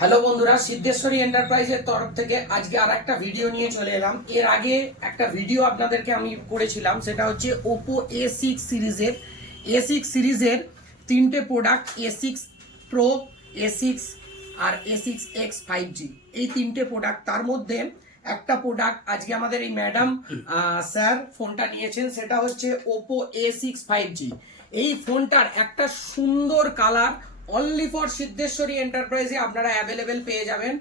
Hello বন্ধুরা, সিদ্ধেশ্বরী এন্টারপ্রাইজের তরফ থেকে আজকে আর একটা ভিডিও নিয়ে চলে এলাম। এর আগে একটা ভিডিও আপনাদেরকে আমি করেছিলাম, সেটা হচ্ছে ওপো এ সিক্স সিরিজের। এ সিক্স সিরিজের তিনটে product A six pro A six R A six X five G এই তিনটে প্রোডাক্ট তার মধ্যে একটা প্রোডাক্ট আজকে আমাদের এই ম্যাডাম স্যার ফোনটা নিয়েছেন, সেটা হচ্ছে Oppo A six five G এই ফোনটার একটা সুন্দর কালার অনলি ফর সিদ্ধেশ্বরী এন্টারপ্রাইজে আপনারা অ্যাভেলেবেল পেয়ে যাবেন।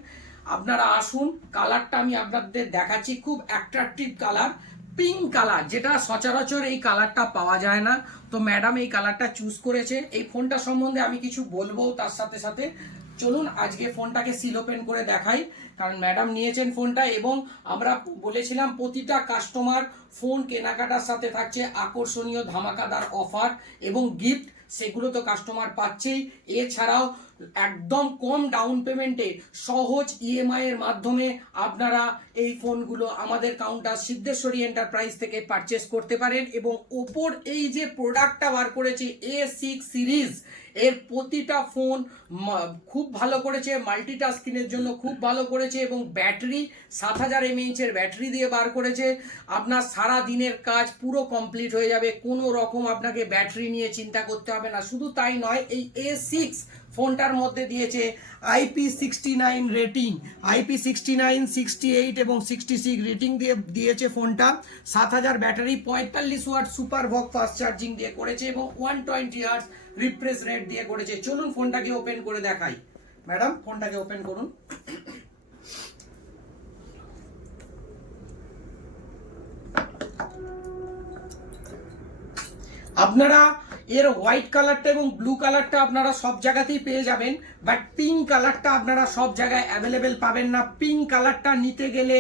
আপনারা আসুন কালারটা আমি আপনাদের দেখাচ্ছি, খুব অ্যাট্রাকটিভ কালার পিঙ্ক কালার যেটা সচরাচর এই কালারটা পাওয়া যায় না। তো ম্যাডাম এই কালারটা চুজ করেছে। এই ফোনটা সম্বন্ধে আমি কিছু বলব তার সাথে সাথে। চলুন আজকে ফোনটাকে সিল ওপেন করে দেখাই, কারণ ম্যাডাম নিয়েছেন ফোনটা এবং আমরা বলেছিলাম প্রতিটা কাস্টমার ফোন কেনাকাটার সাথে থাকছে আকর্ষণীয় ধামাকাদার অফার এবং গিফট সেগুলো তো কাস্টমার পাচ্ছেই। এছাড়াও একদম কম ডাউন পেমেন্টে সহজ ইএমআই এর মাধ্যমে আপনারা এই ফোনগুলো আমাদের কাউন্টার সিদ্ধেশ্বরী এন্টারপ্রাইজ থেকে পারচেস করতে পারেন এবং ওপোর এই যে প্রোডাক্টটা বার করেছে এ সিক্স সিরিজ এর প্রতিটা ফোন খুব ভালো করেছে মাল্টিটাস্কিংয়ের জন্য খুব ভালো করেছে এবং ব্যাটারি সাত হাজার এমএইচের ব্যাটারি দিয়ে বার করেছে। আপনার সারা দিনের কাজ পুরো কমপ্লিট হয়ে যাবে। কোনো রকম আপনাকে ব্যাটারি নিয়ে চিন্তা করতে হবে না। শুধু তাই নয়, এই এ সিক্স ফোনটার মধ্যে দিয়েছে IP sixty nine rating. IP sixty nine, sixty eight এবং সিক্সটি সিক্স রেটিং দিয়ে দিয়েছে ফোনটা। সাত হাজার ব্যাটারি, পঁয়তাল্লিশ watt super VOOC fast charging দিয়ে করেছে এবং one twenty hours refresh rate দিয়ে করেছে। চলুন ফোনটাকে ওপেন করে দেখাই। ম্যাডাম, ফোনটাকে ওপেন করুন। আপনারা এর হোয়াইট কালারটা এবং ব্লু কালারটা আপনারা সব জায়গাতেই পেয়ে যাবেন বাট পিঙ্ক কালারটা আপনারা সব জায়গায় অ্যাভেলেবেল পাবেন না। পিঙ্ক কালারটা নিতে গেলে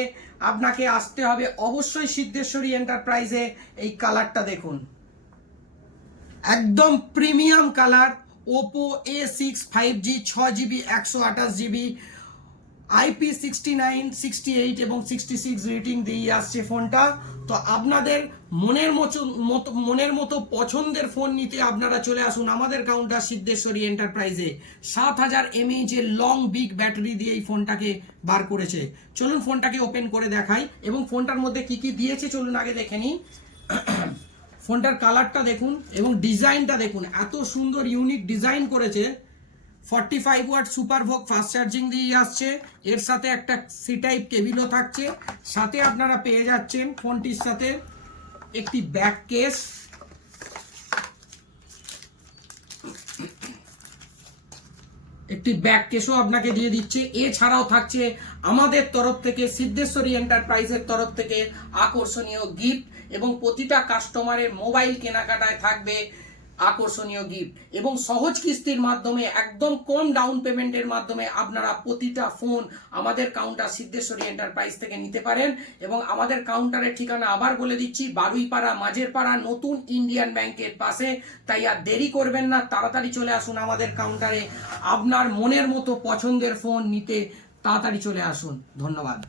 আপনাকে আসতে হবে অবশ্যই সিদ্ধেশ্বরী এন্টারপ্রাইজে এই কালারটা দেখুন। একদম premium colour Oppo A six five G ছ জিবি একশো আঠাশ GB IP sixty nine sixty eight এবং সিক্সটি সিক্স রেটিং দিয়ে আসছে ফোনটা। তো আপনাদের মনের মতো মনের মতো পছন্দের ফোন নিতে আপনারা চলে আসুন আমাদের কাউন্টার সিদ্ধেশ্বরী এন্টারপ্রাইজে। সাত হাজার এমএইচ এর লং বিগ ব্যাটারি দিয়ে এই ফোনটাকে বার করেছে। চলুন ফোনটাকে ওপেন করে দেখাই এবং ফোনটার মধ্যে কি কি দিয়েছে চলুন আগে দেখে নিই। ফোনটার কালারটা দেখুন এবং ডিজাইনটা দেখুন। এত সুন্দর ইউনিক ডিজাইন করেছে। Forty five watt super VOOC fast charging দিয়ে আসছে। এর সাথে একটা সি টাইপ কেবিলও থাকছে। সাথে আপনারা পেয়ে যাচ্ছেন ফোনটির সাথে একটি ব্যাক কেস একটি ব্যাক কেসও আপনাকে দিয়ে দিচ্ছে। এছাড়াও থাকছে আমাদের তরফ থেকে, সিদ্ধেশ্বরী এন্টারপ্রাইজের তরফ থেকে আকর্ষণীয় গিফট এবং প্রতিটা কাস্টমারের মোবাইল কেনাকাটায় থাকবে আকর্ষণীয় গিফট এবং সহজ কিস্তির মাধ্যমে একদম কম ডাউন পেমেন্টের মাধ্যমে আপনারা প্রতিটা ফোন আমাদের কাউন্টার সিদ্ধেশ্বরী এন্টারপ্রাইজ থেকে নিতে পারেন এবং আমাদের কাউন্টারের ঠিকানা আবার বলে দিচ্ছি, বারুইপাড়া মাঝের পাড়া নতুন ইন্ডিয়ান ব্যাংকের পাশে। তাই আর দেরি করবেন না, তাড়াতাড়ি চলে আসুন আমাদের কাউন্টারে আপনার মনের মতো পছন্দের ফোন নিতে তাড়াতাড়ি চলে আসুন। ধন্যবাদ।